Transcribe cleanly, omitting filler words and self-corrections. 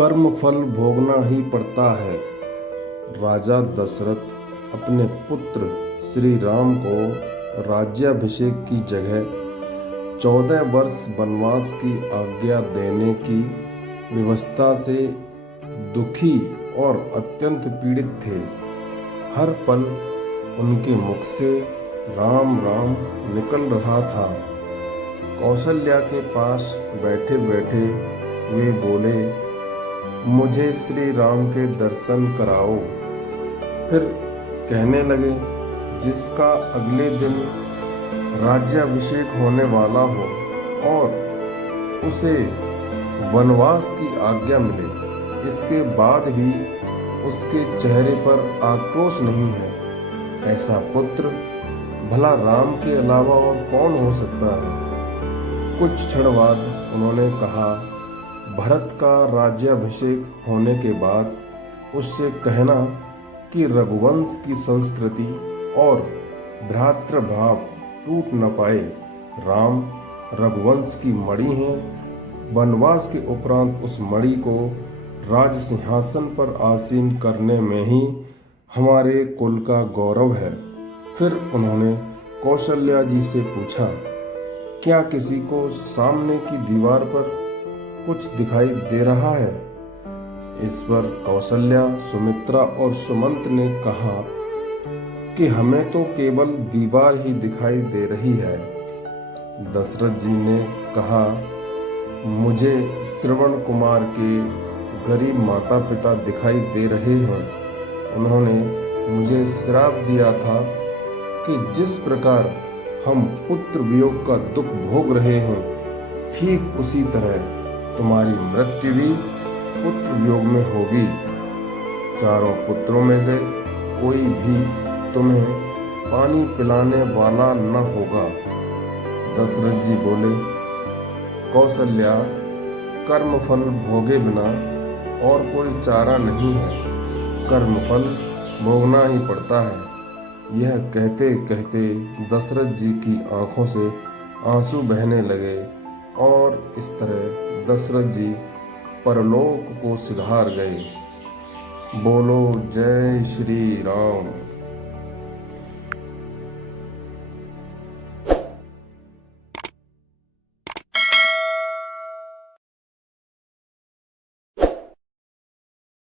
कर्म फल भोगना ही पड़ता है। राजा दशरथ अपने पुत्र श्री राम को राज्याभिषेक की जगह 14 वर्ष वनवास की आज्ञा देने की व्यवस्था से दुखी और अत्यंत पीड़ित थे। हर पल उनके मुख से राम राम निकल रहा था। कौशल्या के पास बैठे बैठे वे बोले, मुझे श्री राम के दर्शन कराओ। फिर कहने लगे, जिसका अगले दिन राज्याभिषेक होने वाला हो और उसे वनवास की आज्ञा मिले, इसके बाद भी उसके चेहरे पर आक्रोश नहीं है, ऐसा पुत्र भला राम के अलावा और कौन हो सकता है। कुछ क्षण बाद उन्होंने कहा, भरत का राज्याभिषेक होने के बाद उससे कहना कि रघुवंश की संस्कृति और भ्रातृभाव टूट न पाए। राम रघुवंश की मणि हैं। वनवास के उपरांत उस मणि को राज सिंहासन पर आसीन करने में ही हमारे कुल का गौरव है। फिर उन्होंने कौशल्या जी से पूछा, क्या किसी को सामने की दीवार पर कुछ दिखाई दे रहा है। इस पर कौशल्या, सुमित्रा और सुमंत ने कहा कि हमें तो केवल दीवार ही दिखाई दे रही है। दशरथ जी ने कहा, मुझे श्रवण कुमार के गरीब माता पिता दिखाई दे रहे हैं। उन्होंने मुझे श्राप दिया था कि जिस प्रकार हम पुत्र वियोग का दुख भोग रहे हैं, ठीक उसी तरह तुम्हारी मृत्यु भी पुत्र वियोग में होगी। चारों पुत्रों में से कोई भी तुम्हें पानी पिलाने वाला न होगा। दशरथ जी बोले, कौशल्या, कर्मफल भोगे बिना और कोई चारा नहीं है, कर्मफल भोगना ही पड़ता है। यह कहते कहते दशरथ जी की आंखों से आंसू बहने लगे और इस तरह दशरथ जी परलोक को सिधार गए। बोलो जय श्री राम।